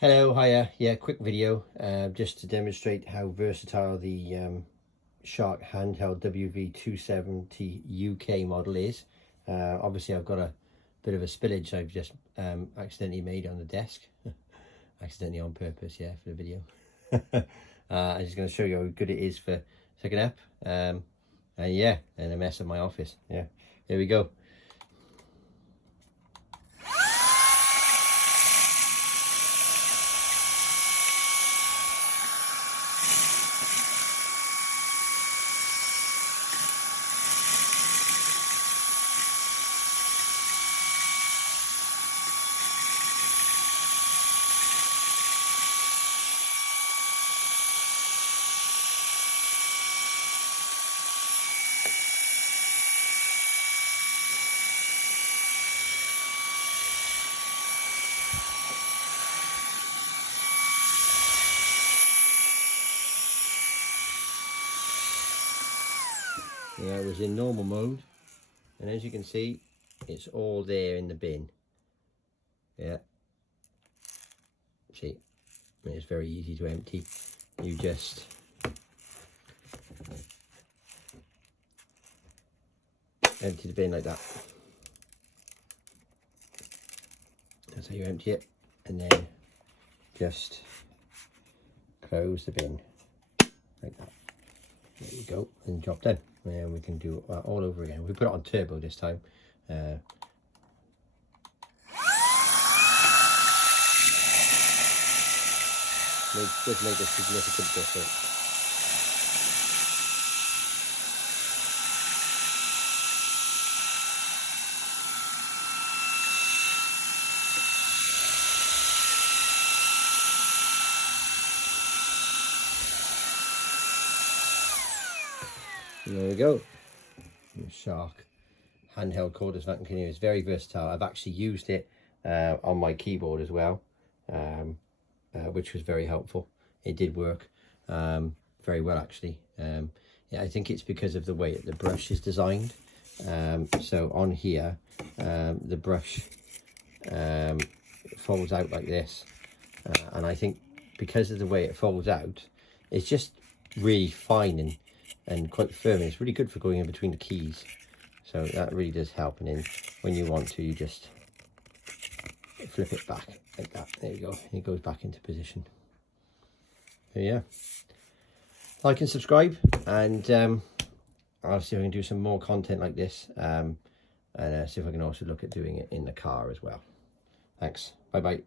Hello, hiya. Yeah, quick video just to demonstrate how versatile the Shark handheld WV270UK model is. Obviously I've got a bit of a spillage I've just accidentally made on the desk. Accidentally on purpose, yeah, for the video. I'm just going to show you how good it is for second up. And yeah, and a mess of my office. Yeah, here we go. Yeah, it was in normal mode, and as you can see, it's all there in the bin. Yeah, see, it's very easy to empty. You just empty the bin like that. That's how you empty it, and then just close the bin like that. There you go, and job done. And we can do it all over again. We put it on turbo this time. Does make a significant difference. And there we go. Shark handheld cordless vacuum cleaner is very versatile. I've actually used it on my keyboard as well, which was very helpful. It did work very well actually. Yeah, I think it's because of the way the brush is designed. So on here, the brush folds out like this, and I think because of the way it folds out, it's just really fine and quite firm. It's really good for going in between the keys, so that really does help. And then when you want to, you just flip it back like that. There you go, it goes back into position. So yeah, like and subscribe, and I'll see if I can do some more content like this, and see if I can also look at doing it in the car as well. Thanks, bye bye.